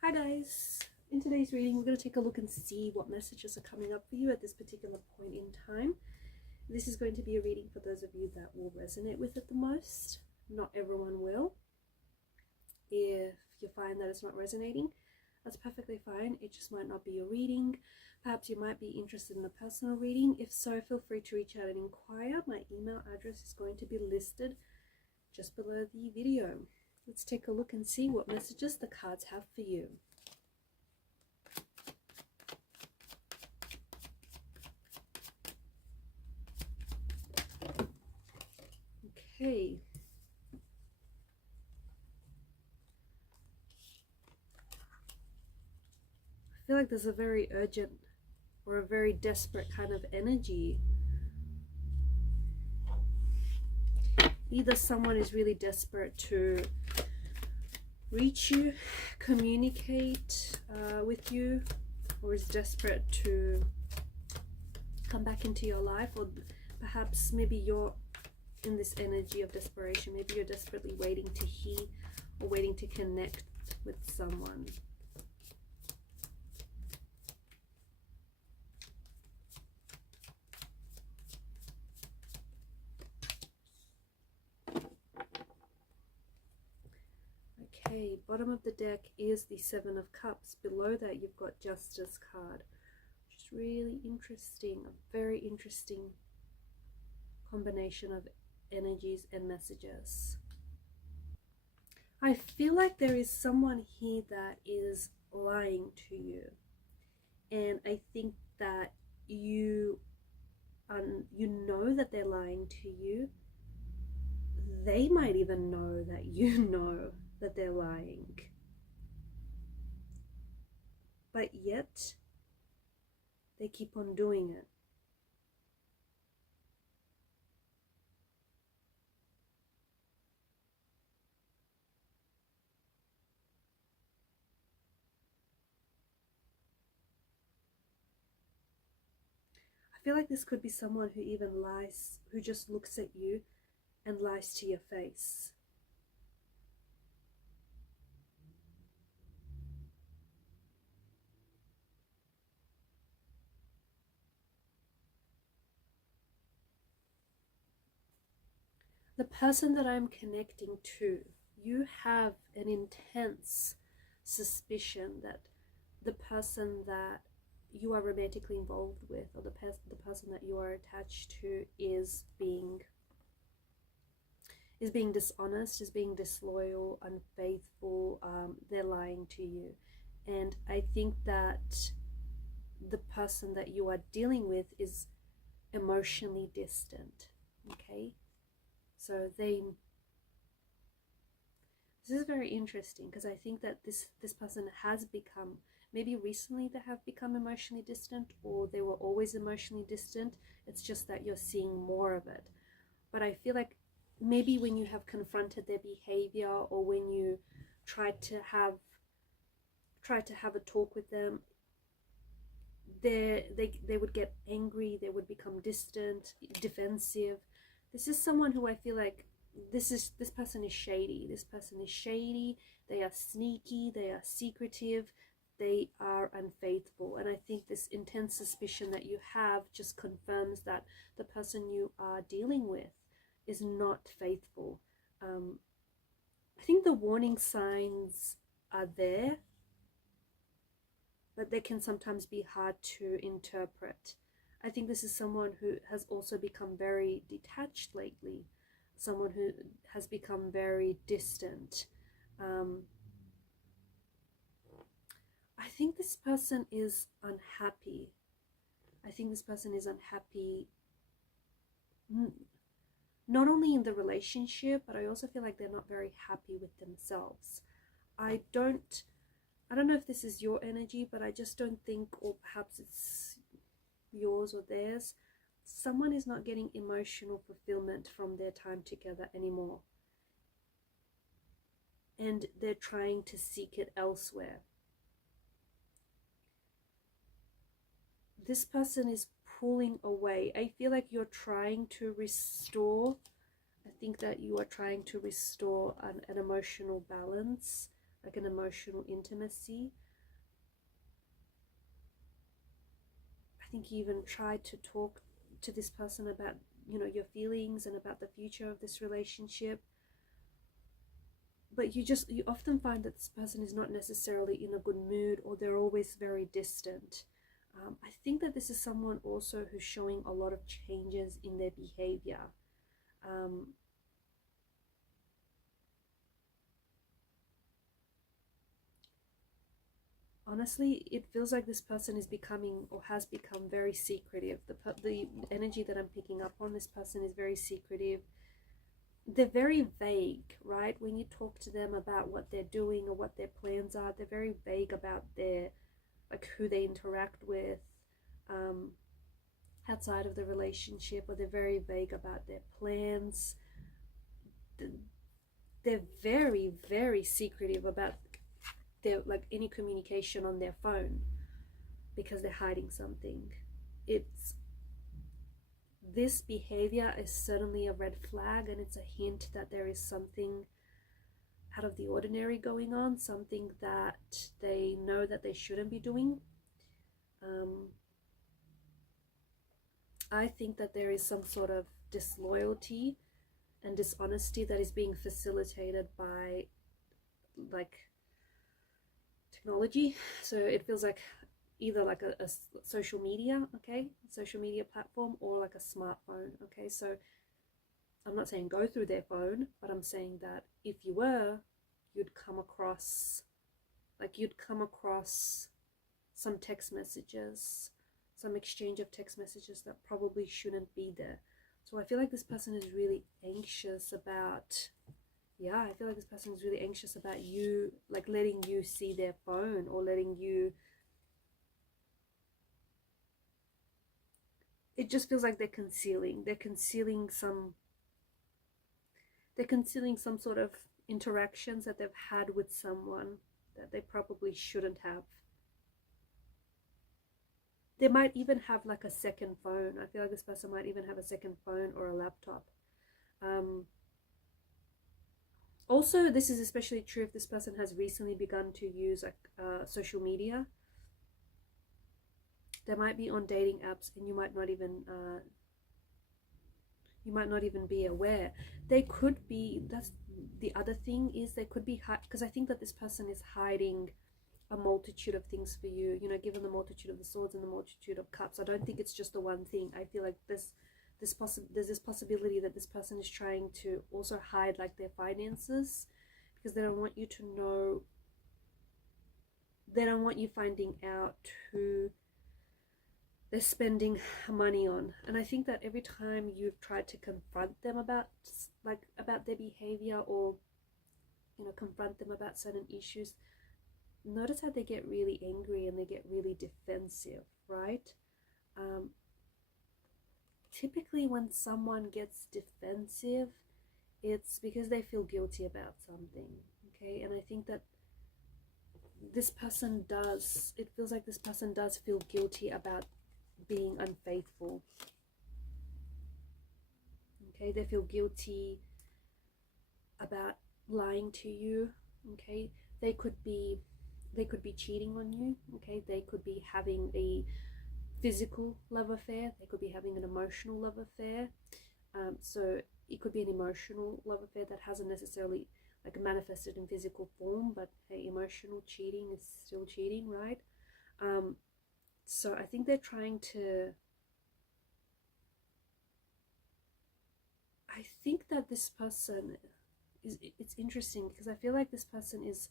Hi guys, in today's reading we're going to take a look and see what messages are coming up for you at this particular point in time. This is going to be a reading for those of you that will resonate with it the most. Not everyone will. If you find that it's not resonating, that's perfectly fine. It just might not be your reading. Perhaps you might be interested in a personal reading. If so, feel free to reach out and inquire. My email address is going to be listed just below the video. Let's take a look and see what messages the cards have for you. Okay. I feel like there's a very urgent or a very desperate kind of energy. Either someone is really desperate to reach you, communicate with you, or is desperate to come back into your life, or perhaps maybe you're in this energy of desperation. Maybe you're desperately waiting to hear or waiting to connect with someone. Okay, bottom of the deck is the Seven of Cups. Below that you've got Justice card, which is really interesting, a very interesting combination of energies and messages. I feel like there is someone here that is lying to you, and I think that you know that they're lying to you. They might even know that you know that they're lying, but yet they keep on doing it. I feel like this could be someone who even lies, who just looks at you and lies to your face. The person that I'm connecting to, you have an intense suspicion that the person that you are romantically involved with, or the person that you are attached to, is being dishonest, is being disloyal, unfaithful. They're lying to you. And I think that the person that you are dealing with is emotionally distant. Okay, so this is very interesting, because I think that this person has become, maybe recently they have become emotionally distant, or they were always emotionally distant. It's just that you're seeing more of it. But I feel like maybe when you have confronted their behavior, or when you tried to have a talk with them, they would get angry, they would become distant, defensive. This is someone who I feel like this person is shady. This person is shady. They are sneaky, they are secretive, they are unfaithful. And I think this intense suspicion that you have just confirms that the person you are dealing with is not faithful. I think the warning signs are there, but they can sometimes be hard to interpret. I think this is someone who has also become very detached lately, someone who has become very distant. I think this person is unhappy. I think this person is unhappy not only in the relationship, but I also feel like they're not very happy with themselves. I don't know if this is your energy, but I just don't think, or perhaps it's yours or theirs, someone is not getting emotional fulfillment from their time together anymore, and they're trying to seek it elsewhere. This person is pulling away. I feel like you're trying to restore, I think that you are trying to restore an emotional balance like an emotional intimacy. I think you even tried to talk to this person about, you know, your feelings and about the future of this relationship. But you often find that this person is not necessarily in a good mood, or they're always very distant. I think that this is someone also who's showing a lot of changes in their behavior. Honestly, it feels like this person is becoming, or has become, very secretive. The energy that I'm picking up on this person is very secretive. They're very vague, right? When you talk to them about what they're doing or what their plans are, they're very vague about their, like, who they interact with outside of the relationship, or they're very vague about their plans. They're very, very secretive about their, like, any communication on their phone, because they're hiding something. This behavior is certainly a red flag, and it's a hint that there is something out of the ordinary going on, something that they know that they shouldn't be doing. I think that there is some sort of disloyalty and dishonesty that is being facilitated by, like, technology. So it feels like either like a social media, okay, social media platform, or like a smartphone, okay. So I'm not saying go through their phone, but I'm saying that if you were, you'd come across some text messages, some exchange of text messages that probably shouldn't be there. So I feel like this person is really anxious about, yeah, I feel like this person is really anxious about you, like, letting you see their phone, or letting you, it just feels like they're concealing some sort of interactions that they've had with someone that they probably shouldn't have. They might even have like a second phone. I feel like this person might even have a second phone or a laptop. Also, this is especially true if this person has recently begun to use like social media. They might be on dating apps, and you might not even be aware. They could be, that's the other thing, is they could be, because I think that this person is hiding a multitude of things for you, you know, given the multitude of the swords and the multitude of cups. I don't think it's just the one thing. I feel like there's this possibility that this person is trying to also hide, like, their finances, because they don't want you to know, they don't want you finding out who they're spending money on. And I think that every time you've tried to confront them about their behavior, or, you know, confront them about certain issues, notice how they get really angry and they get really defensive, right? Typically when someone gets defensive, it's because they feel guilty about something, okay? And I think that this person does, it feels like this person does feel guilty about being unfaithful, okay? They feel guilty about lying to you, okay? They could be cheating on you, okay? They could be having a physical love affair, they could be having an emotional love affair. So it could be an emotional love affair that hasn't necessarily like manifested in physical form, but hey, emotional cheating is still cheating, right? So I think they're trying to, I think that this person is, it's interesting because I feel like this person is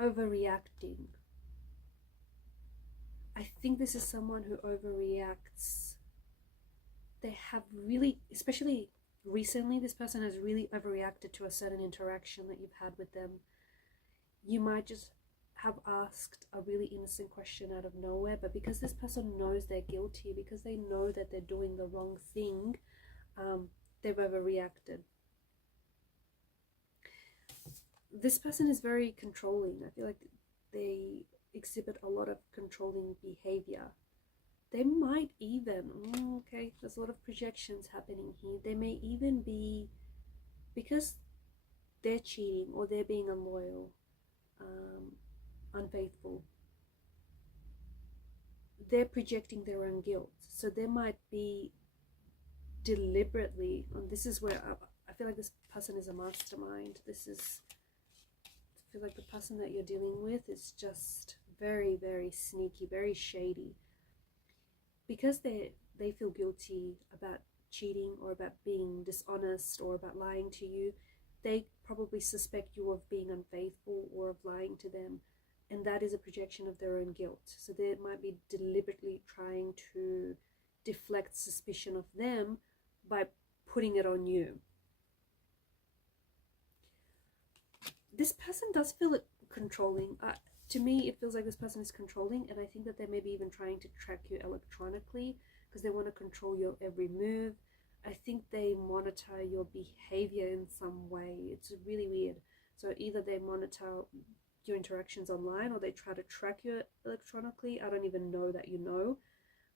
overreacting. I think this is someone who overreacts. They have really, especially recently, this person has really overreacted to a certain interaction that you've had with them. You might just have asked a really innocent question out of nowhere, but because this person knows they're guilty, because they know that they're doing the wrong thing, they've overreacted. This person is very controlling. I feel like they exhibit a lot of controlling behavior. They might even, okay, there's a lot of projections happening here. They may even be, because they're cheating or they're being unloyal, unfaithful, they're projecting their own guilt. So there might be deliberately, and this is where I feel like this person is a mastermind. I feel like the person that you're dealing with is just very, very sneaky, very shady. Because they feel guilty about cheating or about being dishonest or about lying to you, they probably suspect you of being unfaithful or of lying to them, and that is a projection of their own guilt. So they might be deliberately trying to deflect suspicion of them by putting it on you. This person does feel controlling. To me, it feels like this person is controlling, and I think that they may be even trying to track you electronically because they want to control your every move. I think they monitor your behavior in some way. It's really weird. So either they monitor your interactions online or they try to track you electronically. I don't even know that you know.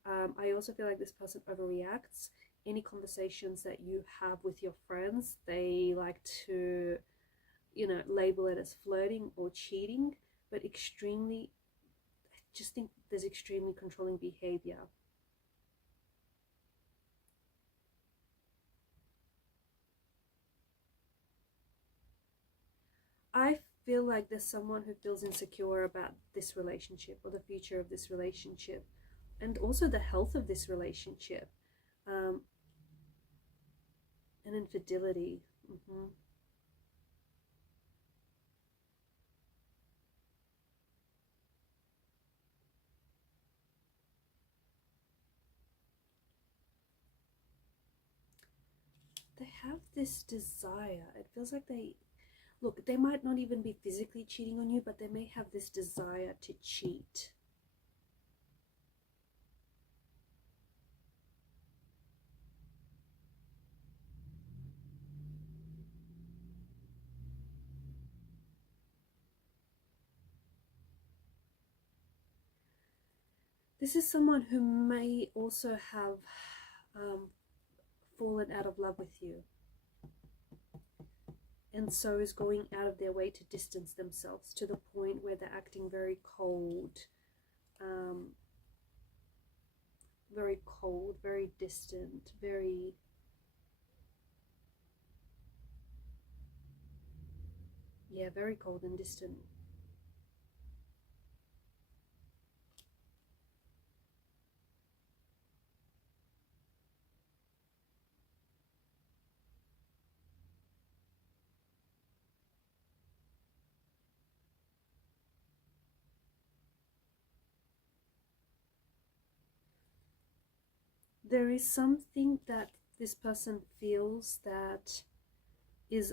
I also feel like this person overreacts. Any conversations that you have with your friends, they like to, label it as flirting or cheating, but I just think there's extremely controlling behavior. I feel like there's someone who feels insecure about this relationship or the future of this relationship, and also the health of this relationship, and infidelity. They have this desire. It feels like they might not even be physically cheating on you, but they may have this desire to cheat. This is someone who may also have fallen out of love with you, and so is going out of their way to distance themselves to the point where they're acting very cold, very distant, very cold and distant. There is something that this person feels that is